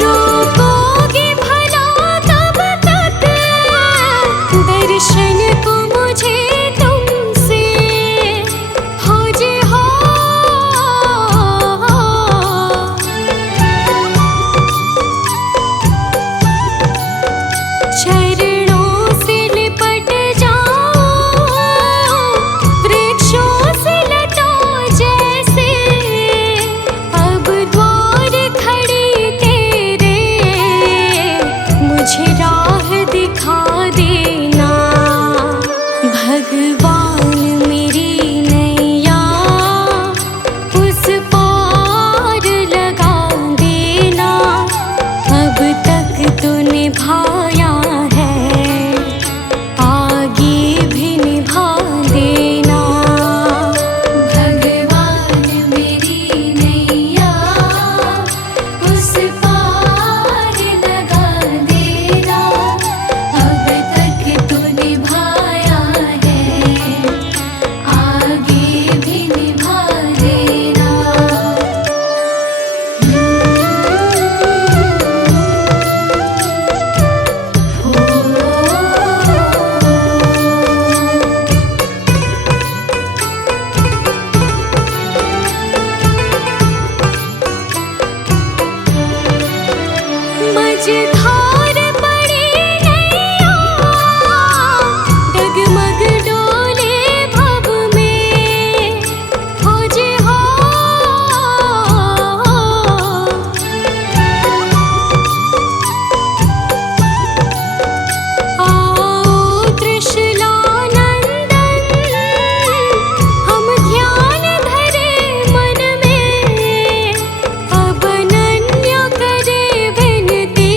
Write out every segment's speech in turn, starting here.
रोकोगे भला कब तक दर्शन को मुझे तुमसे हो जे हो। चरणों से लिपट जाओ वृक्षों से लता जैसे, अब द्वार खड़ी तेरे मुझे राह दिखा देना। भगवान मेरी नैया उस पार लगा देना। अब तक तो निभाया है, आगे भी निभा देना। भगवान मेरी नैया उस पार लगा देना। अब तक तो निभाया है, आगे भी निभा देना। मझधार पड़ी नैया डगमग डोले भव में हो जे हो। आओ त्रिशूलानंदन हम ध्यान धरे मन में। अब अनन्य करे विनती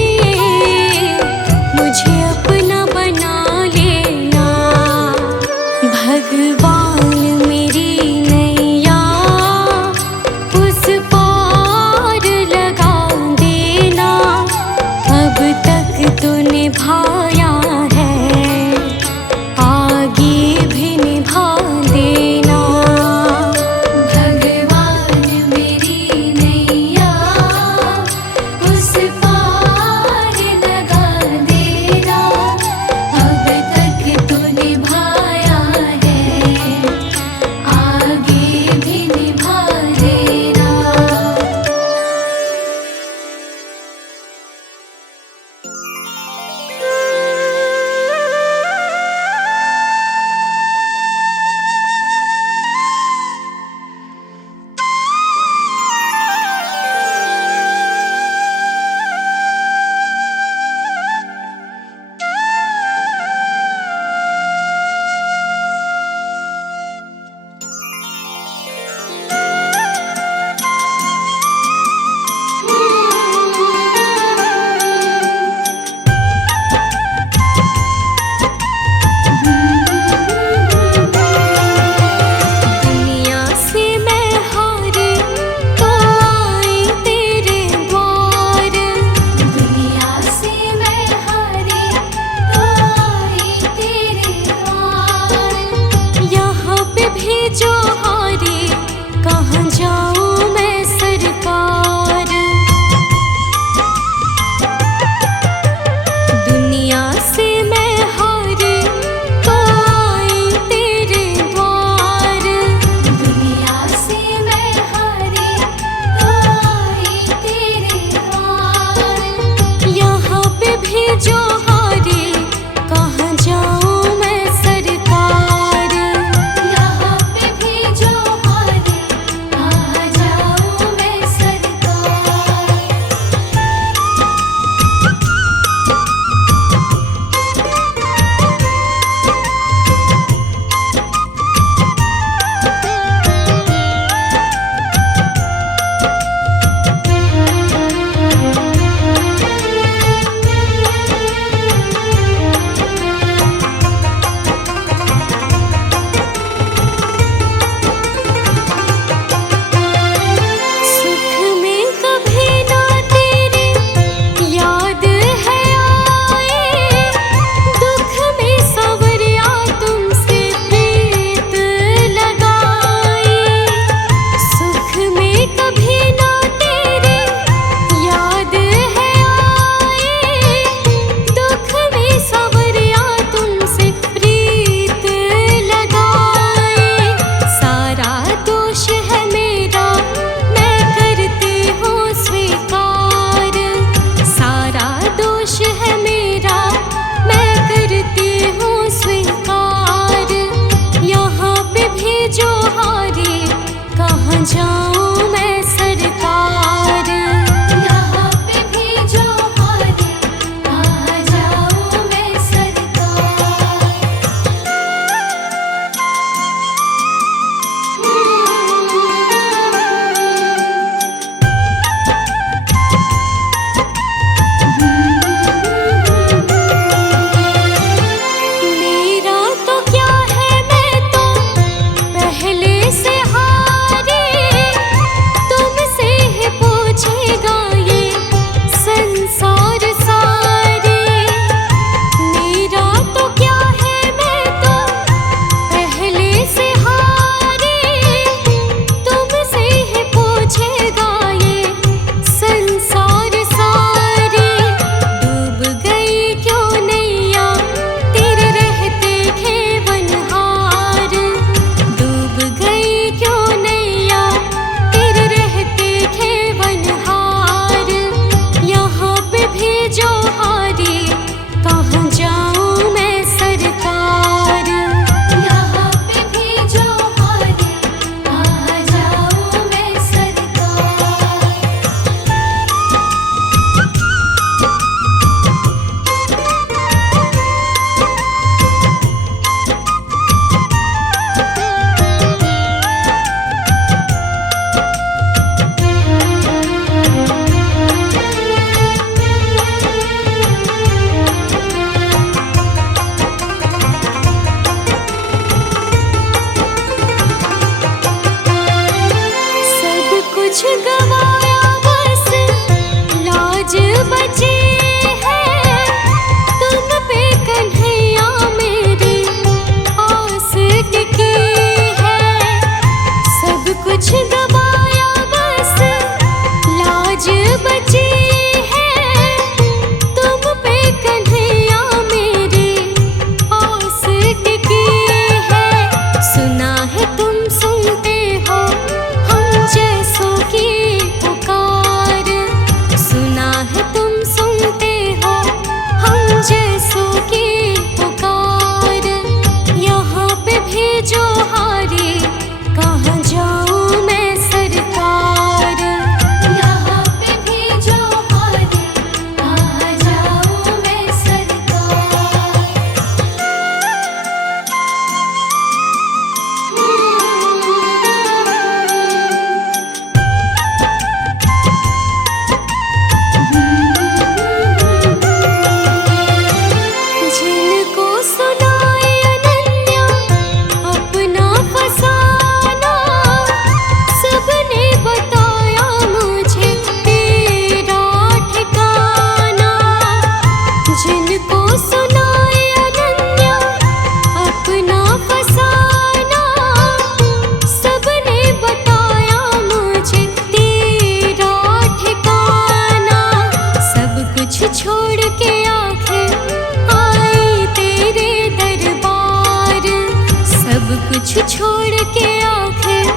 कुछ छोड़ के आखिर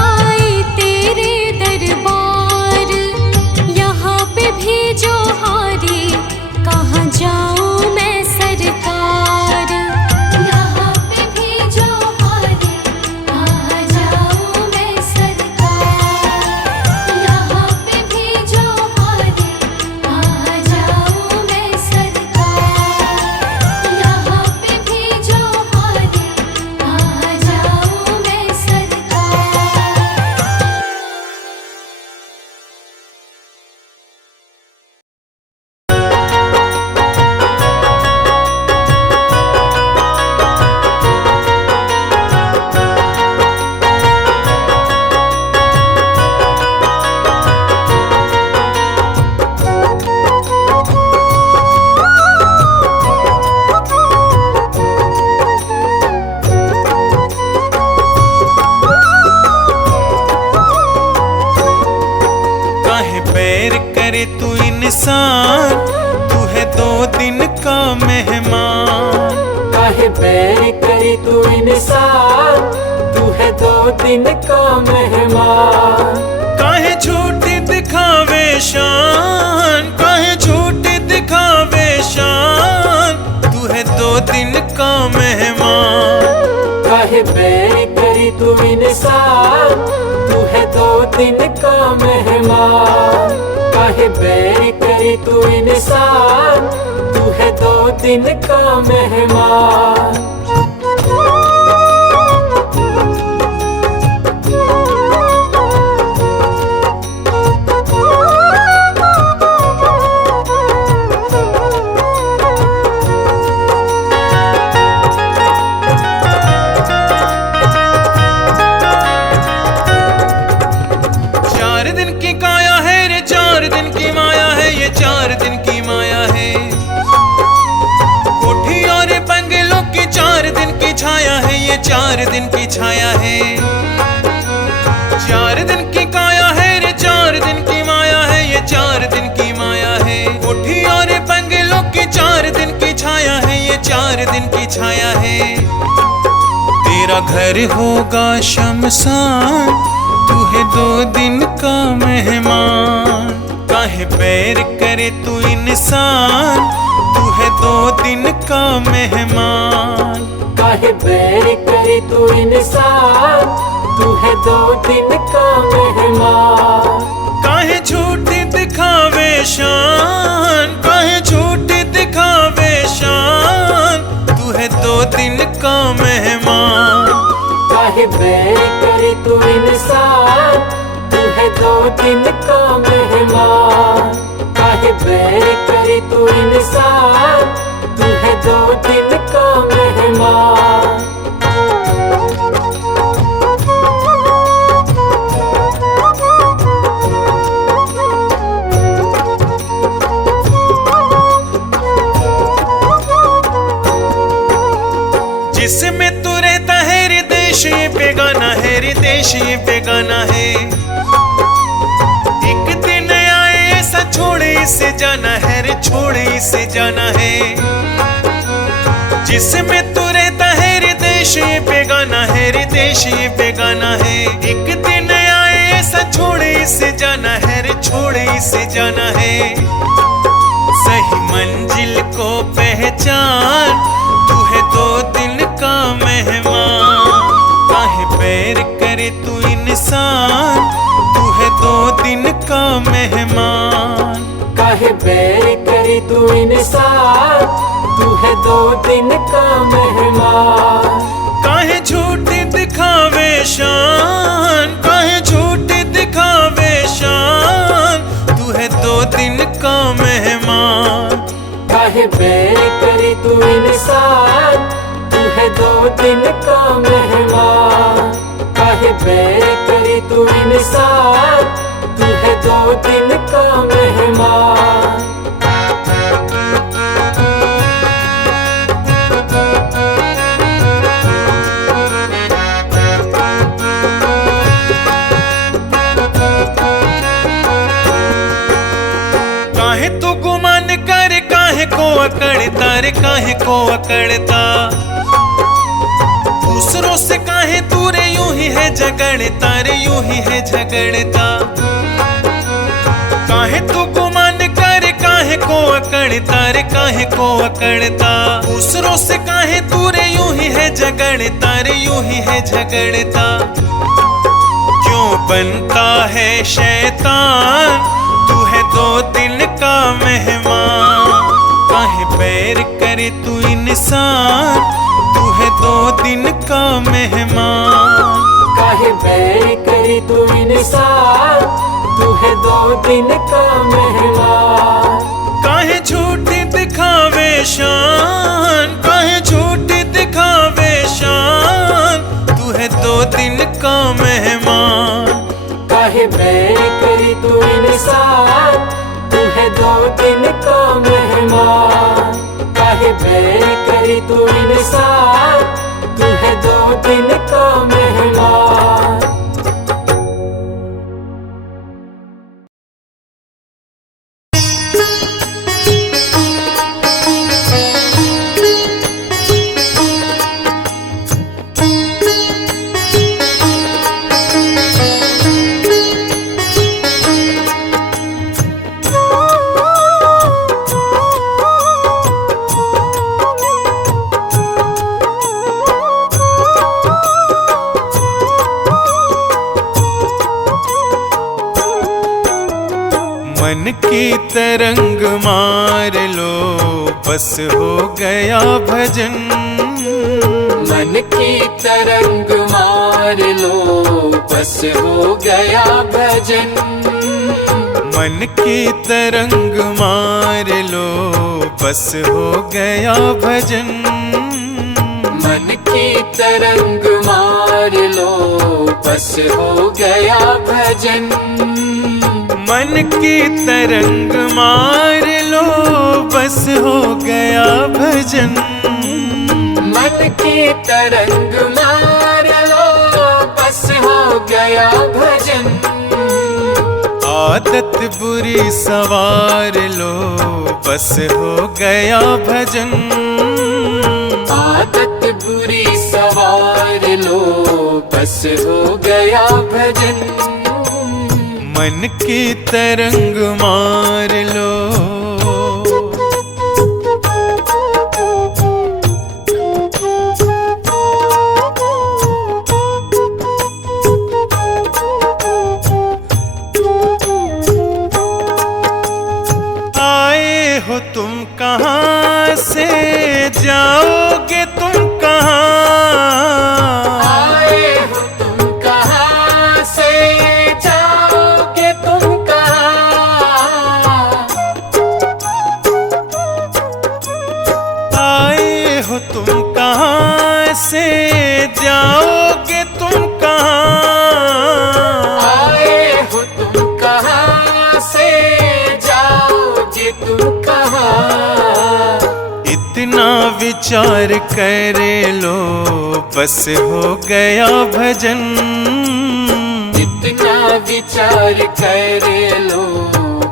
आई तेरे दरबार। यहाँ पे भी जो हारी, कहाँ जाऊँ मैं सरकार। यहाँ पे भी जो हारी, कहाँ जाऊँ मैं सरकार। यहाँ पे भी जो हारी, कहाँ जाऊँ मैं सरकार। यहाँ पे भी जो हारी, कहाँ जाऊँ मैं सरकार। काहे बैर करे तू इंसान, तू है 2 दिन का मेहमान। काहे बैर करी तू इंसान, तू है 2 दिन का मेहमान। काहे झूठी दिखावे शान, काहे झूठी दिखावे शान, तू है 2 दिन का मेहमान। काहे बैर करी तू इंसान, तू है 2 दिन का मेहमान। काहे बैर करी तू इंसान, तू है 2 दिन का मेहमान। छाया है ये 4 दिन की छाया है। 4 दिन की काया है रे, 4 दिन की माया है ये, 4 दिन की माया है। कोठी और बंगलों की 4 दिन की छाया है ये, 4 दिन की छाया है। तेरा घर होगा शमशान, तू है 2 दिन का मेहमान। काहे बैर करे तू इंसान, तू है 2 दिन का मेहमान। काहे बैर करी तू इंसान, तू है 2 दिन का मेहमान। काहे झूठी दिखावे शान, काहे झूठी दिखावे शान, तू है 2 दिन का मेहमान। काहे बैर करी तू इंसान, तू है 2 दिन का मेहमान। काहे बैर करी तू इंसान, तू है 2 दिन का मेहमान। जिसमें तू रहता है रे देश ये बेगाना है रे, देश ये बेगाना है। एक दिन आए ऐसा छोड़े इसे जाना है रे, छोड़े इसे जाना है। जिसमें तू रहता है रे देश ये बेगाना है रे, देश ये बेगाना है। एक दिन आए ऐसा छोड़े इसे जाना है रे, छोड़े इसे जाना है। सही मंजिल को पहचान, तू है 2 दिन का मेहमान। काहे बैर करे तू इंसान, तू है 2 दिन का मेहमान। काहे बैर करी तू इंसान, तू है 2 दिन का मेहमान। काहे झूठी दिखावे शान, काहे झूठी दिखावे शान, तू है 2 दिन का मेहमान। काहे बैर करी तू इंसान, तू है 2 दिन का मेहमान। काहे बैर करी तू इंसान, तू है 2 दिन का मेहमान। अकड़ता रे, काहे को अकड़ता। तू दूसरों से काहे दूरे यूं ही है झगड़ता रे यूं ही है झगड़ता। काहे तू गुमान कर काहे को अकड़ता रे काहे को अकड़ता। दूसरों से काहे दूरे यूं ही है झगड़ता रे यूं ही है झगड़ता। क्यों बनता है शैतान तू है दो दिन का मेहमान। काहे बैर करे तू इंसान तू है दो दिन का मेहमान। काहे बैर करे तू इंसान तू है दो दिन का मेहमान। काहे झूठी दिखावे शान काहे झूठी दिखावे शान तू है दो दिन का मेहमान। काहे बैर करे तू इंसान तू है दो दिन का मेहमान। काहे बैर करे तू इंसान तू है दो दिन का मेहमान। मन की तरंग मार लो बस हो गया भजन। मन की तरंग मार लो बस हो गया भजन। मन की तरंग मार लो बस हो गया भजन। मन की तरंग मार लो बस हो गया भजन। मन की तरंग मार लो बस हो गया भजन। मन की तरंग मार लो बस हो गया भजन। आदत बुरी सवार लो बस हो गया भजन। आदत बुरी सवार लो बस हो गया भजन। मन की तरंग मार लो। आए हो तुम कहाँ से जाओगे तुम कहाँ। आए हो तुम कहाँ से जाओगे तुम कहाँ। आए हो तुम कहाँ से जाओगे तुम कहाँ। आए हो तुम कहाँ से जाओगे तुम कहाँ। इतना विचार करे लो बस हो गया भजन। इतना विचार करे लो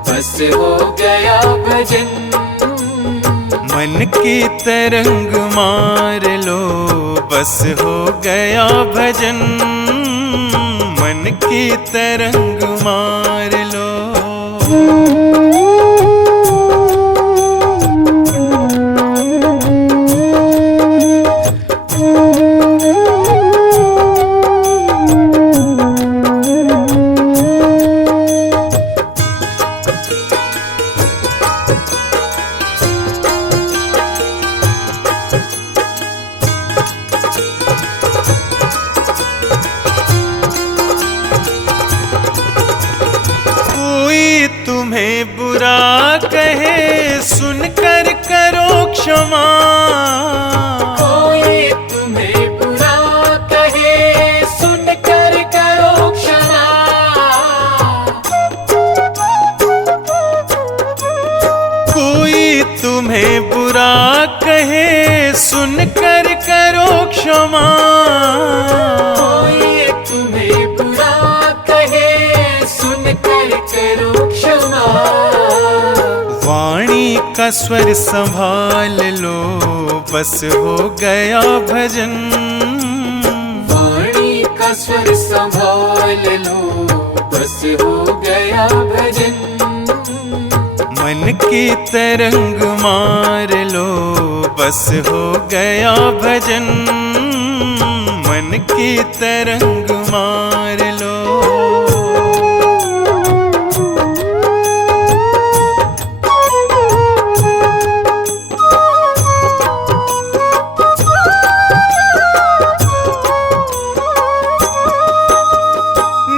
बस हो गया भजन। मन की तरंग मार लो बस हो गया भजन। मन की तरंग मार लो। तुम्हें बुरा कहे सुनकर करो क्षमा। कोई तुम्हें बुरा कहे सुनकर करो क्षमा। कोई तुम्हें बुरा कहे सुनकर करो क्षमा। कोई तुम्हें बुरा कहे सुनकर करो क्षमा। वाणी का स्वर संभाल लो बस हो गया भजन। का स्वर संभाल लो, बस हो गया भजन। मन की तरंग मार लो, बस हो गया भजन। मन की तरंग मार लो।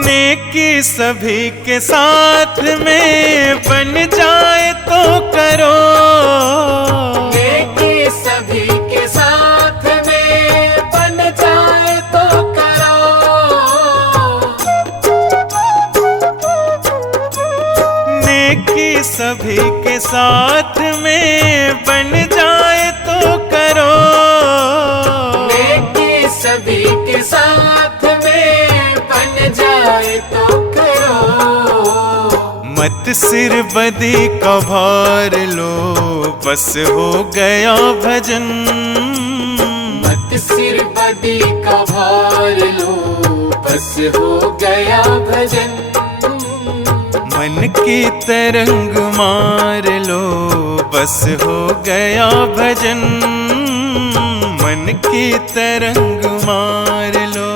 नेकी सभी के साथ में बन जाए तो करो, नेकी सभी के साथ में बन जाए तो करो। नेकी सभी के साथ में बन जाए तो करो, नेकी सभी के साथ में बन जाए तो करो। मत सिर बदी का भार लो, बस हो गया भजन। मत सिर बदी का भार लो, बस हो गया भजन। मन की तरंग मार लो, बस हो गया भजन। मन की तरंग मार लो।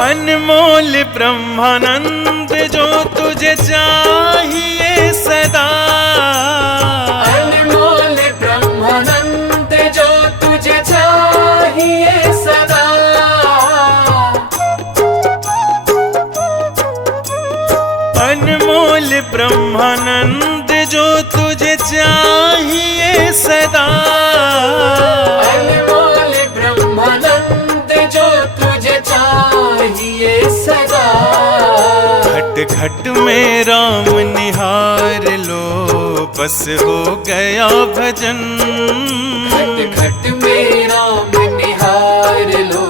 अनमोल ब्रह्मानंद जो तुझे चाहिए सदा, अनमोल ब्रह्मानंद जो तुझे चाहिए सदा। अनमोल ब्रह्मानंद जो तुझे चाहिए सदा। अनमोल ब्रह्मानंद जो तुझे चाहिए सदा। घट घट में राम निहार लो, बस हो गया भजन। घट घट में राम निहार लो,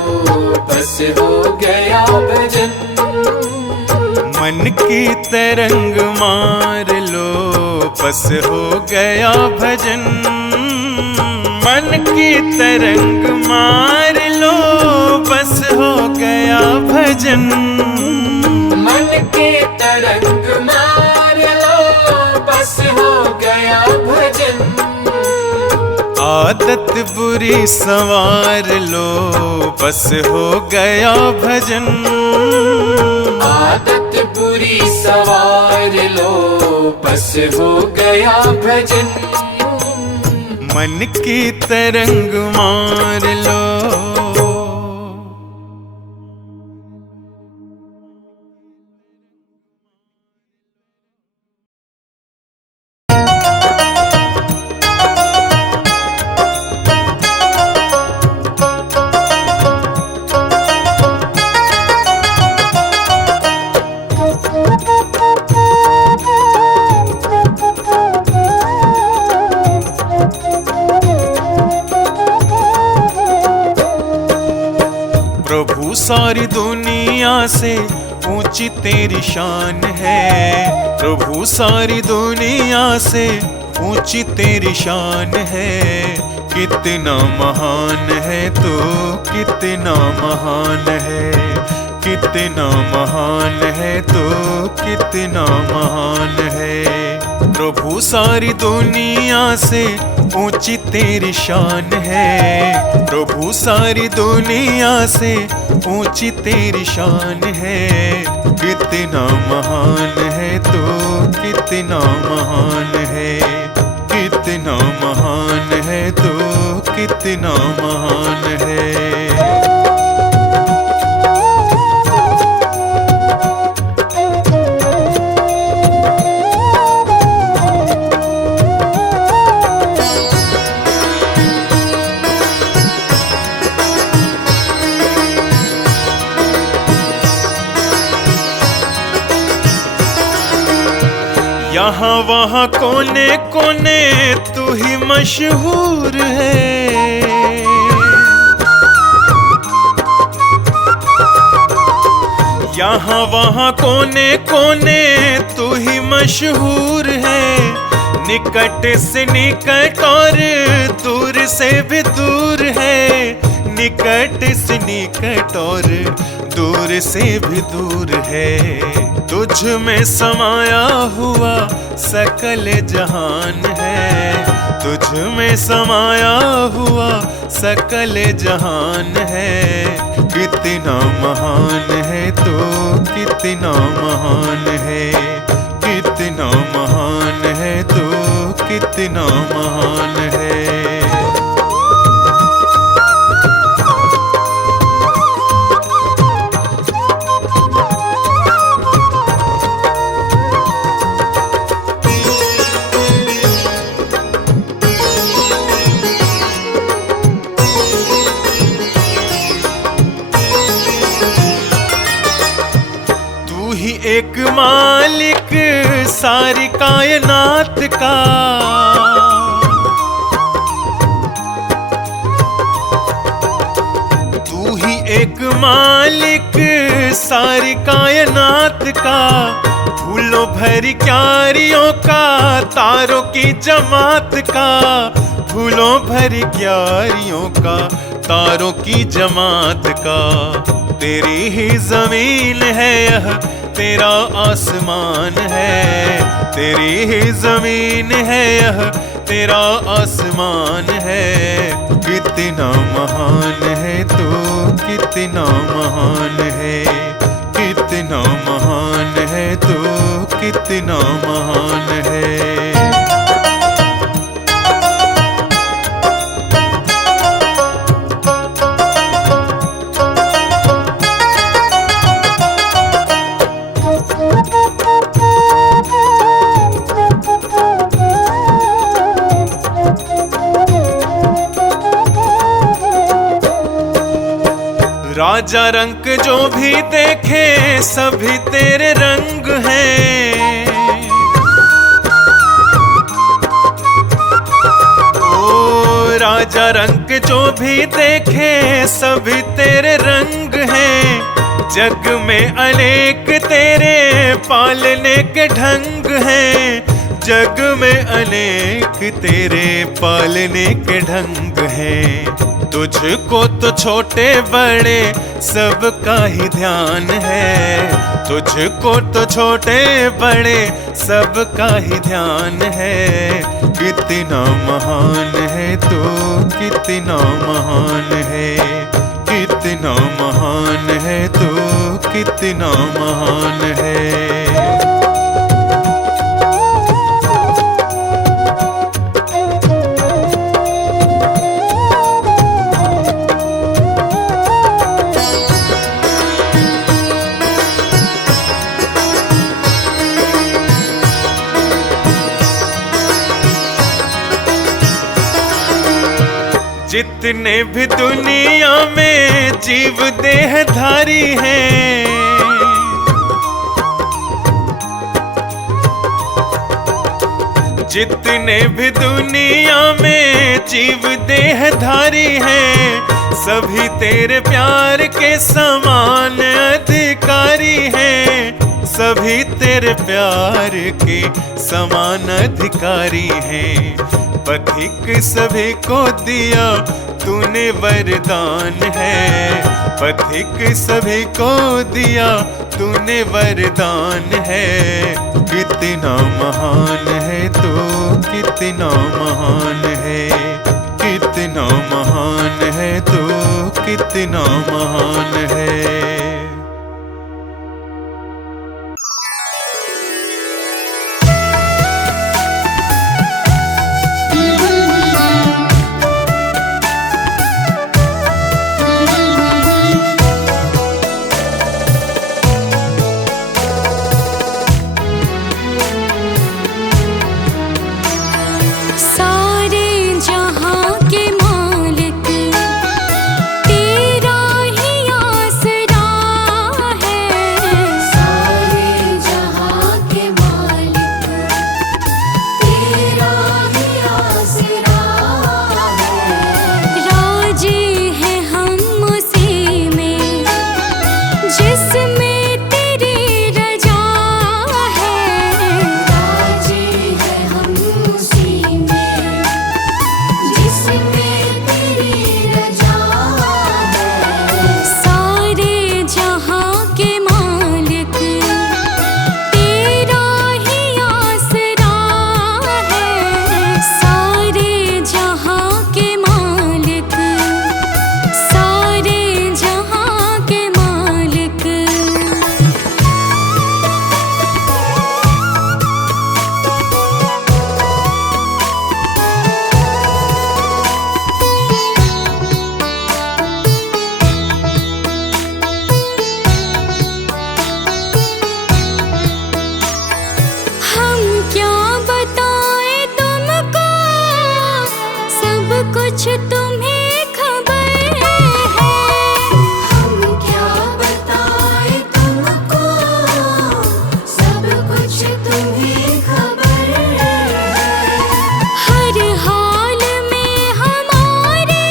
बस हो गया भजन। मन की तरंग मार लो, बस हो गया भजन। मन की तरंग मार लो, बस हो गया भजन। मन की तरंग मार लो, बस हो गया भजन। आदत बुरी संवार लो, बस हो गया भजन। आदत बुरी सवार लो, बस हो गया भजन। मन की तरंग मार लो। प्रभु सारी दुनिया से ऊंची तेरी शान है। प्रभु सारी दुनिया से ऊंची तेरी शान है। कितना महान है तू, कितना महान है। कितना महान है तू, कितना महान है। प्रभु सारी दुनिया से ऊंची तेरी शान है। प्रभु सारी दुनिया से ऊंची तेरी शान है। कितना महान है तू, कितना महान है। कितना महान है तू, कितना महान है। यहाँ वहाँ कोने कोने तू ही मशहूर है। यहाँ वहाँ कोने कोने तू ही मशहूर है, निकट से निकट और दूर से भी दूर है, निकट से निकट और दूर से भी दूर है। तुझ में समाया हुआ सकल जहान है, तुझ में समाया हुआ सकल जहान है। कितना महान है तो कितना महान है, कितना महान है तो कितना महान है। एक मालिक सारी कायनात का, तू ही एक मालिक सारी कायनात का, फूलों भरी क्यारियों का तारों की जमात का, फूलों भरी क्यारियों का तारों की जमात का। तेरी ही जमीन है यह तेरा आसमान है, तेरी ही जमीन है यह तेरा आसमान है। कितना महान है तो कितना महान है, कितना महान है तो कितना महान है। राजा रंग जो भी देखे सभी तेरे रंग हैं, ओ राजा रंग जो भी देखे सभी तेरे रंग हैं। जग में अनेक तेरे पालने के ढंग हैं, जग में अनेक तेरे पालने के ढंग हैं। तुझको तो छोटे बड़े सबका ही ध्यान है, तुझको तो छोटे बड़े सबका ही ध्यान है। कितना महान है तो कितना महान है, कितना महान है तो कितना महान है। जितने भी दुनिया में जीव देहधारी हैं, जितने भी दुनिया में जीव देहधारी हैं, सभी तेरे प्यार के समान अधिकारी हैं, सभी तेरे प्यार के समान अधिकारी हैं। पथिक सभी को दिया तूने वरदान है, पथिक सभी को दिया तूने वरदान है। कितना महान है तो कितना महान है, कितना महान है तो कितना महान है। सारे जहां के मालिक तेरा कुछ तुम्हें खबर है। हम क्या बताएं तुमको, सब कुछ तुम्हें खबर है। हर हाल में हमारे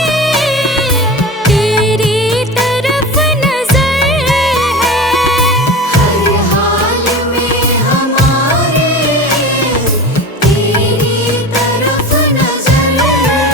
तेरी तरफ नजर है। हर हाल में हमारे तेरी तरफ नजर है।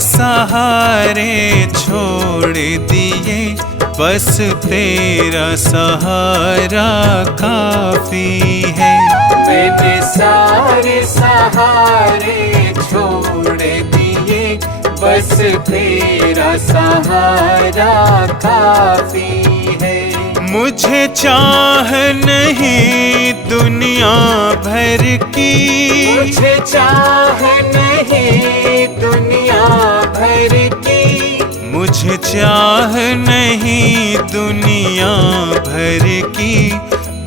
सहारे छोड़ दिए, बस तेरा सहारा काफी है। मैंने सारे सहारे छोड़ दिए, बस तेरा सहारा काफी है। मुझे चाह नहीं दुनिया भर की, मुझे चाह नहीं दुनिया भर की, मुझे चाह नहीं दुनिया भर की,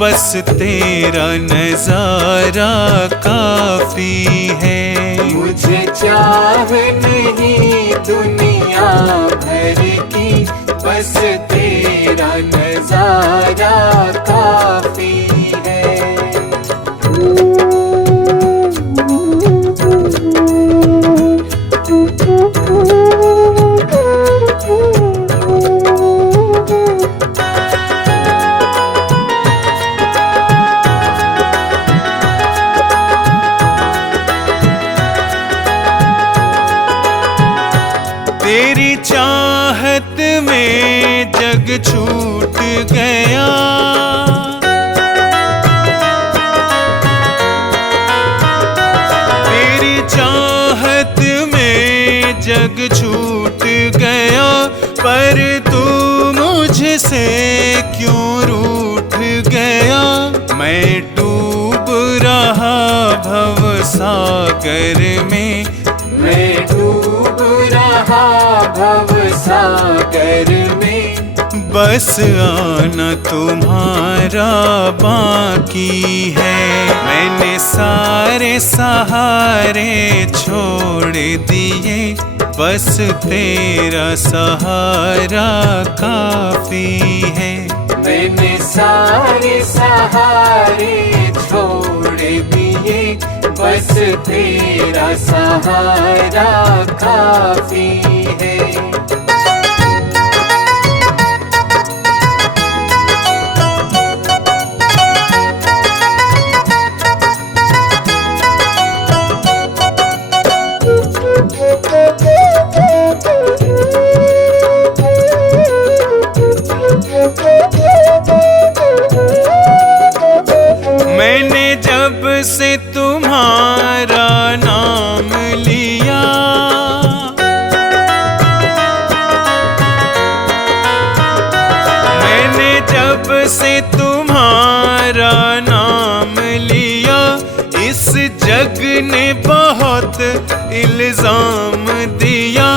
बस तेरा नजारा काफी है। मुझे चाह नहीं दुनिया भर की, बस तेरा नजारा काफी है। तेरी चाहत में जग छूट गया, तेरी चाहत में जग छूट गया, पर तू मुझसे क्यों रूठ गया। मैं डूब रहा भव सागर में, मैं डूब रहा भव सागर में, बस आना तुम्हारा बाकी है। मैंने सारे सहारे छोड़ दिए, बस तेरा सहारा काफी है। मैंने सारे सहारे छोड़ दिए, बस तेरा सहारा काफी है। मैंने जब से तुम्हारा नाम लिया, मैंने जब से तुम्हारा नाम लिया, इस जग ने बहुत इल्जाम दिया।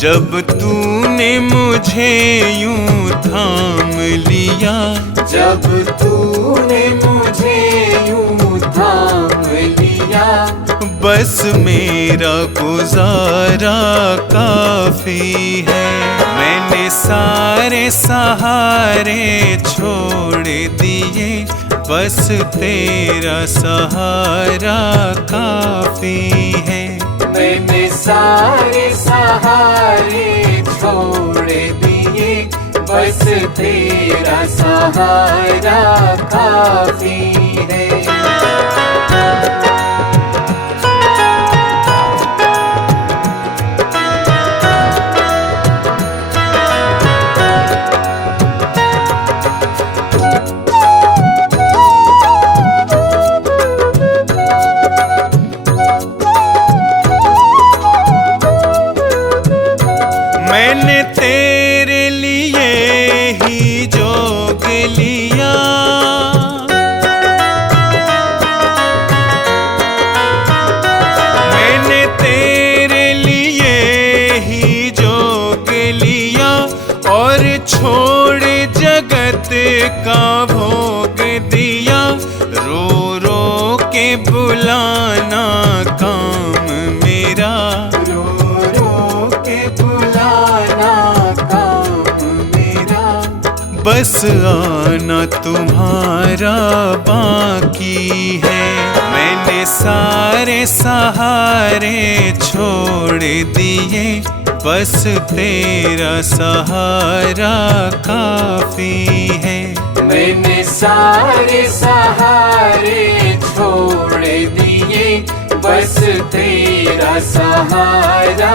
जब तूने मुझे यूं थाम लिया, जब तूने मुझे यूं थाम लिया, बस मेरा गुजारा काफी है। मैंने सारे सहारे छोड़ दिए, बस तेरा सहारा काफी है। मैंने सारे सहारे छोड़ दिए, बस तेरा सहारा काफी है। मैंने तेरे लिए ही जोग लिया, मैंने तेरे लिए ही जोग लिया, और छोड़ जगत का भोग दिया। रो रो के बुलाना काम मेरा, रो रो के बुलाना काम मेरा, बस आना तुम्हारा बाकी है। मैंने सारे सहारे छोड़ दिए, बस तेरा सहारा काफी है। मैंने सारे सहारे छोड़ दिए, बस तेरा सहारा